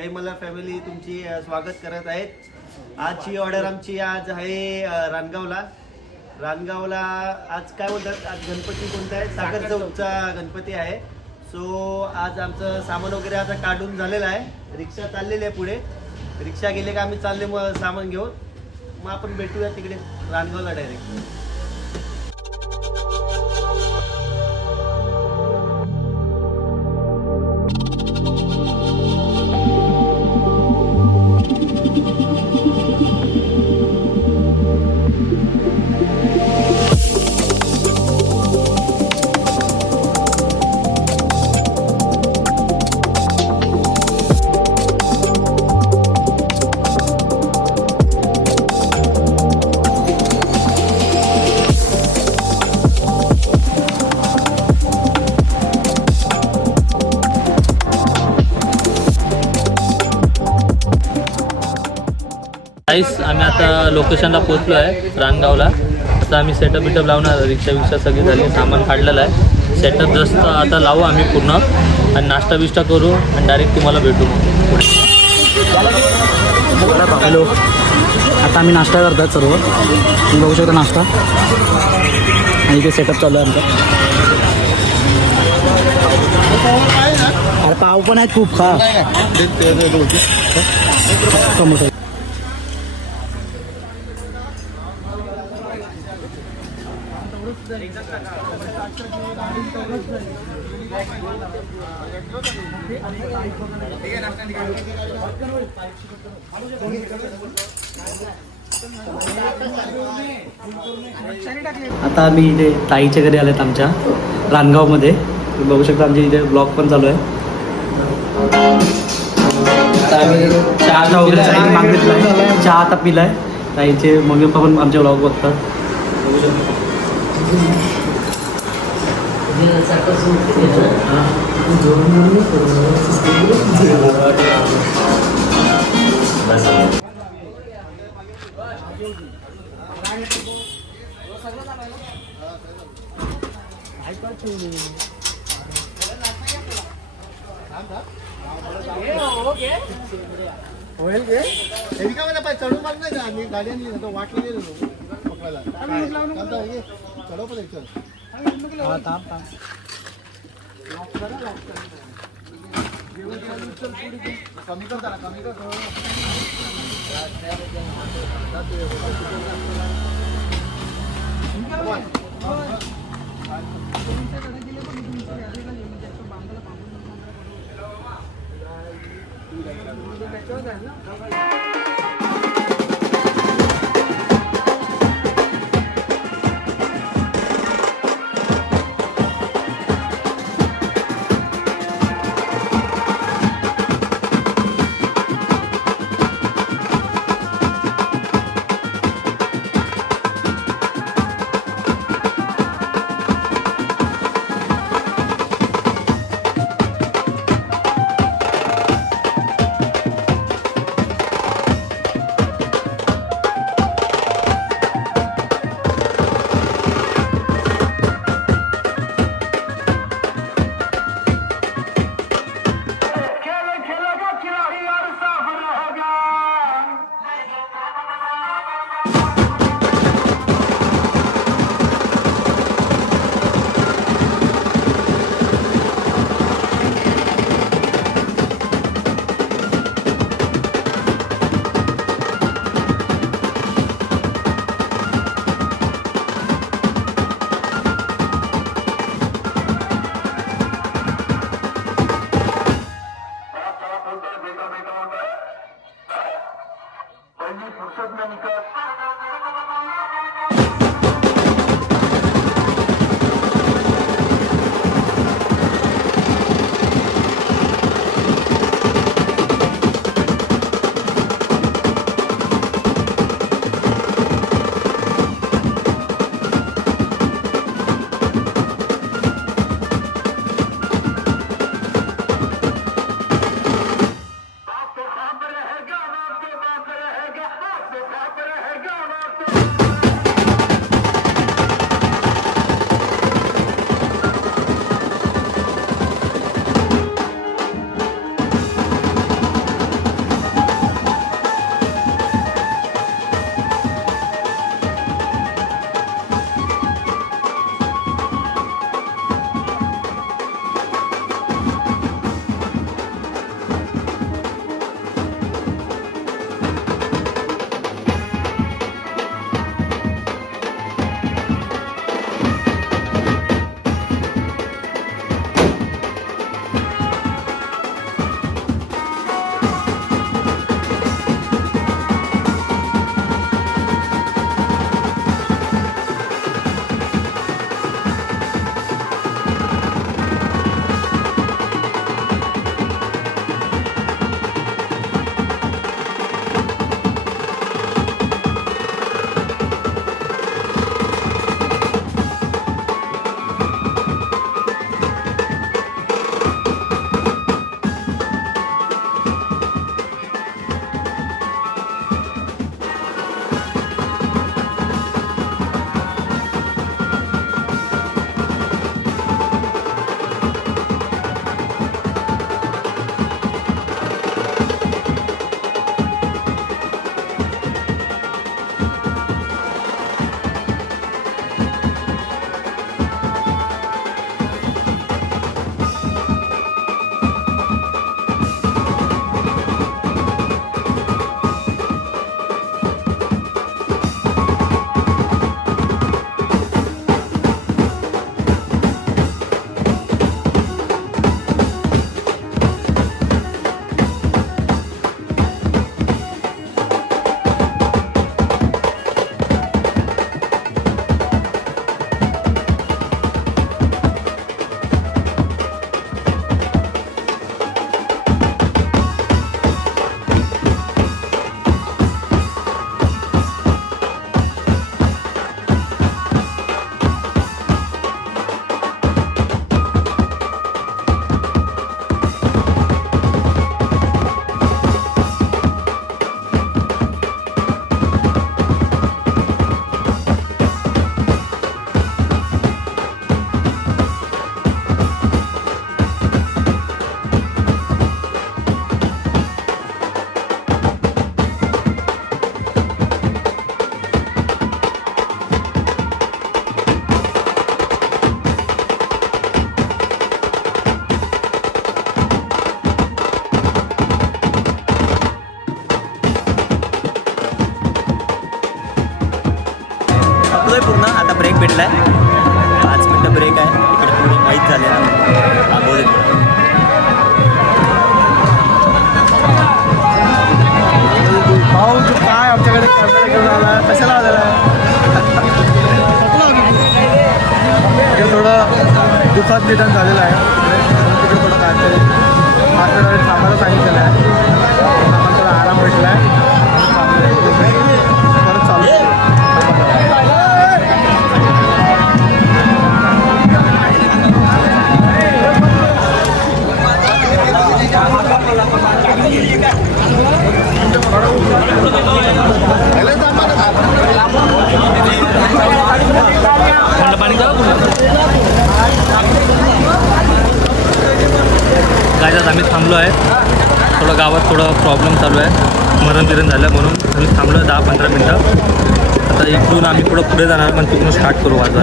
जय Malhar family तुमची स्वागत करत आहेत। आजची ऑर्डर आमची आज आहे रानगावला आज काय बोलतात, आज गणपती कोणता आहे, सागर चौकचा गणपती आहे। सो आज आमचं सामान वगैरे आता काढून झालेलं आहे, रिक्षा चाललेली आहे पुढे, रिक्षा गेले का आम्ही चालले मग सामान घेऊन, मग आपण भेटूया तिकडे रानगावला डायरेक्ट। आम्ही आता लोकेशनला पोहोचलो आहे रानगावला। आता आम्ही सेटअप बिटअप लावणार, रिक्षा सगळी झाली, सामान काढलेलं आहे, सेटअप जस्ट आता लावू आम्ही पूर्ण आणि नाश्ता बिष्टा करू आणि डायरेक्ट तुम्हाला भेटू। हॅलो, आता आम्ही नाश्ता करतात सर्व, तुम्ही बघू शकता नाश्ता, आणि इथे सेटअप चालू आहे आमचा। अरे पाव पण आहेत खूप, खा समोसा। आता आम्ही इथे ताईच्या घरी आलेत आमच्या रानगावमध्ये, तुम्ही बघू शकता आमच्या इथे ब्लॉग पण चालू आहे। चहा वगैरे ताईने मागितलाय, चहा आता पिलाय, ताईचे मम्मी पप्पा पण आमचे ब्लॉग बघतात, बघू शकता। होईल गे चढून माग नाही का, आम्ही गाडी आणली ना, वाटलं गेलो पकडायला, चढव पण एक कमी कर जरा, कमी कर। थांबलोय पूर्ण, आता ब्रेक भेटलाय 5 मिनिटं ब्रेक आहे. इकडे पूर्ण माहीत झाले ना थांबवले. भाऊ तू काय आमच्याकडे कॅमेरा घेऊन आला, कशाला आलेला थोडं दुःखात निधन झालेलं आहे तिकडे थोडं काढतोय आठवड्यावर थांबायला सांगितलेलं आहे. आम्हाला थोडा आराम भेटला आहे परत चालू पाणी गायजात आम्ही थांबलो आहे. थोडं गावात थोडं प्रॉब्लेम चालू आहे, मरण झालं म्हणून आम्ही थांबलो 10-15 मिनटं. आता इकडून आम्ही पुढे जाणार, पण तिकडून स्टार्ट करू वाजवा.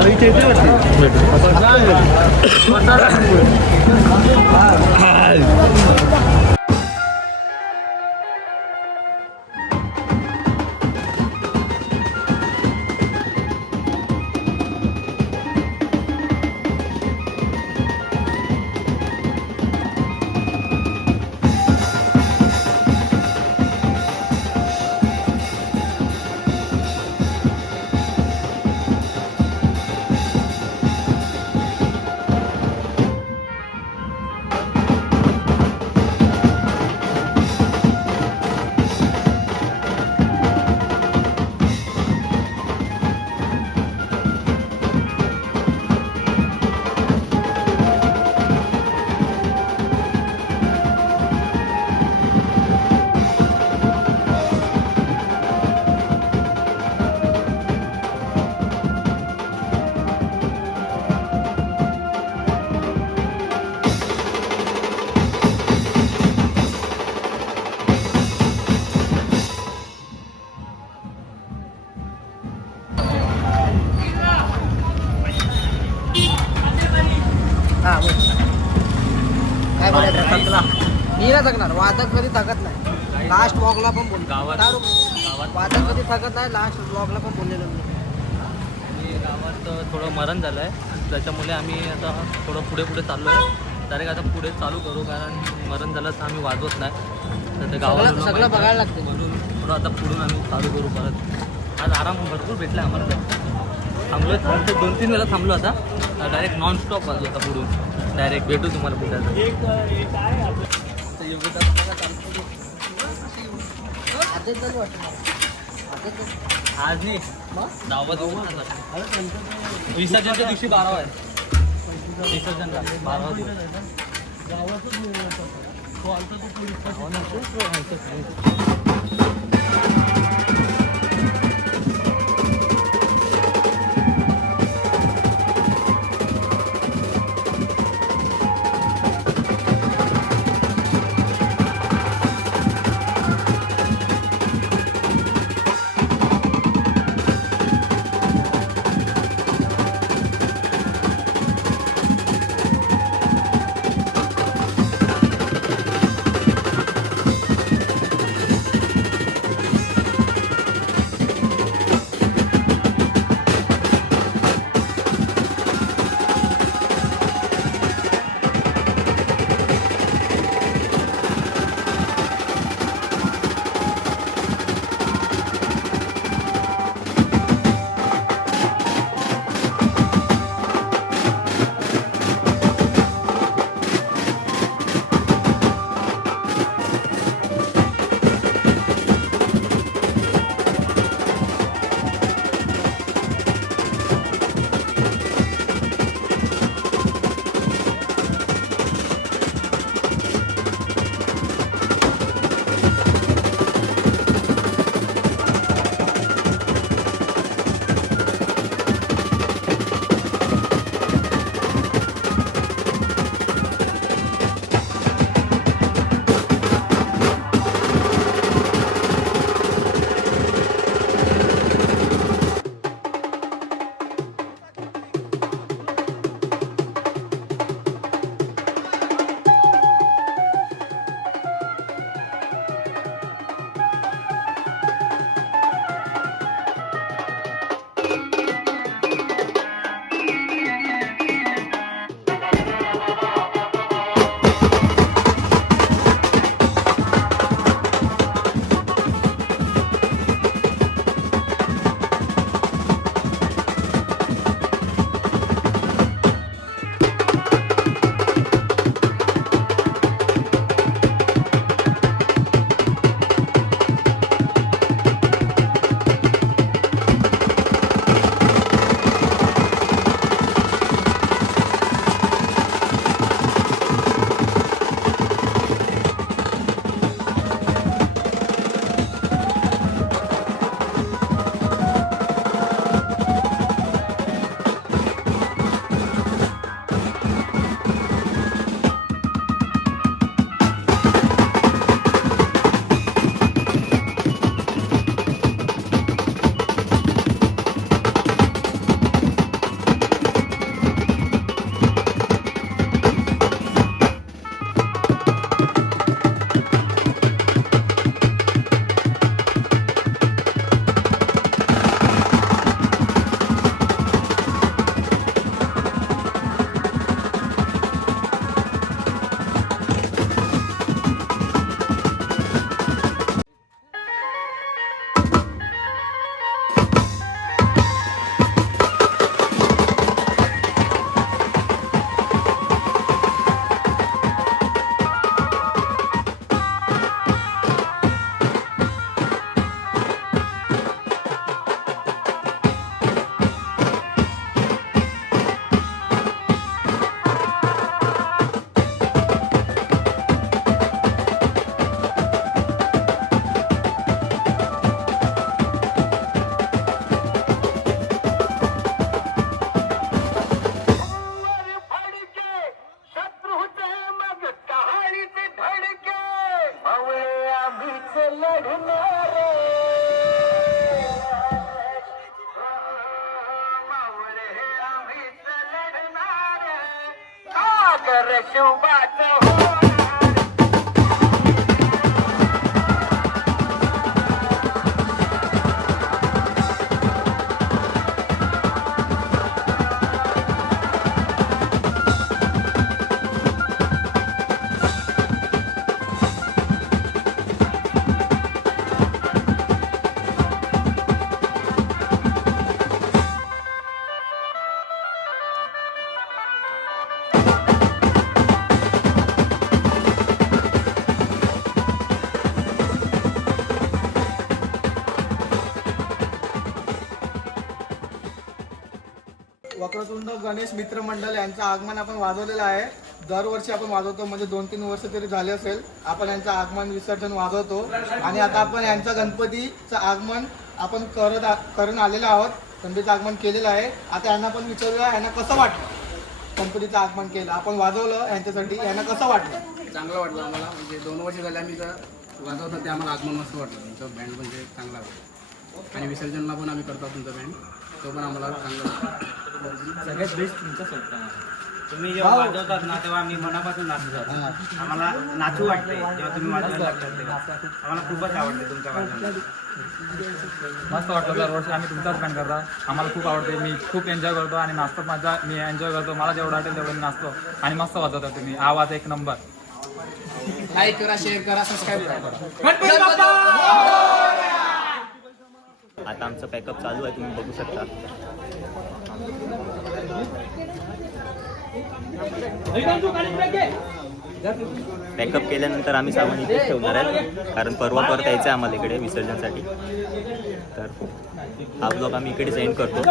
काय बोलायचं मी नाही थकणार. वादक कधी थकत नाही. लास्ट ब्लॉगला पण बोललो वादक कधी थकत नाही. लास्ट ब्लॉगला पण बोललेलो मी. गावात थोडं मरण झालं आहे, त्याच्यामुळे आम्ही आता थोडं पुढे चाललो आहे. डायरेक्ट आता पुढे चालू करू, कारण मरण झालं तर आम्ही वाजवत नाही. तर ते गावाला सगळं बघायला लागतं म्हणून थोडं आता पुढून आम्ही चालू करू परत. आज आराम भरपूर भेटला आहे आम्हाला. थांबलो 2-3 वेळा थांबलो. आता डायरेक्ट नॉनस्टॉप वाजलो आता पुढून. डायरेक्ट भेटू तुम्हाला पुढे. आज नाही दावत विसर्जनच्या दिवशी 12 आहे. विसर्जनला 12 वक्रतुंड गणेश मित्र मंडळ यांचं आगमन आपण वाजवलेलं आहे. दरवर्षी आपण वाजवतो, म्हणजे 2-3 वर्ष तरी झाले असेल आपण यांचं आगमन विसर्जन वाजवतो. आणि आता आपण यांचं गणपतीचं आगमन आपण करून आलेलो आहोत. गणपतीचं आगमन केलेलं आहे. आता यांना पण विचारूया यांना कसं वाटलं. गणपतीचं आगमन केलं आपण वाजवलं यांच्यासाठी, यांना कसं वाटलं. चांगलं वाटलं आम्हाला. म्हणजे 2 वर्ष झाले आम्ही जर वाजवतो ते आम्हाला आगमन मस्त वाटलं. तुमचं बँड म्हणजे चांगला वाटलं आणि विसर्जनला पण आम्ही करतो तुमचा बँड, तो पण आम्हाला चांगला वाटतं. सगळ्यात बेस्ट तुमचा स्वप्न. तुम्ही जेव्हा वाजवतात ना तेव्हा आम्ही मनापासून नाचतो. आम्हाला नाचू वाटते जेव्हा तुम्ही वाजवायला लागतात तेव्हा. आम्हाला खूपच आवडते तुमचा वाजवणं. मस्त वाटलं. दरवर्षी आम्ही तुमचाच बँड करता. आम्हाला खूप आवडते. मी खूप एन्जॉय करतो आणि नाचतो. मी एन्जॉय करतो. मला जेवढं वाटेल तेवढं मी नाचतो आणि मस्त वाजवता तुम्ही. आवाज एक नंबर. लाईक करा, शेअर करा, सबस्क्राईब करा. आता आमचं पॅकअप चालू आहे, तुम्ही बघू शकता. पॅकअप केल्यानंतर आम्ही सामान इथेच ठेवणार आहे, कारण परवा परत यायचं आहे आम्हाला इकडे विसर्जनसाठी. तर हा ब्लॉग आम्ही इकडे सेंड करतो.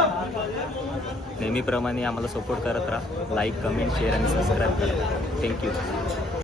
नेहमीप्रमाणे आम्हाला सपोर्ट करत राहा. लाईक, कमेंट, शेअर आणि सबस्क्राईब करा. थँक्यू.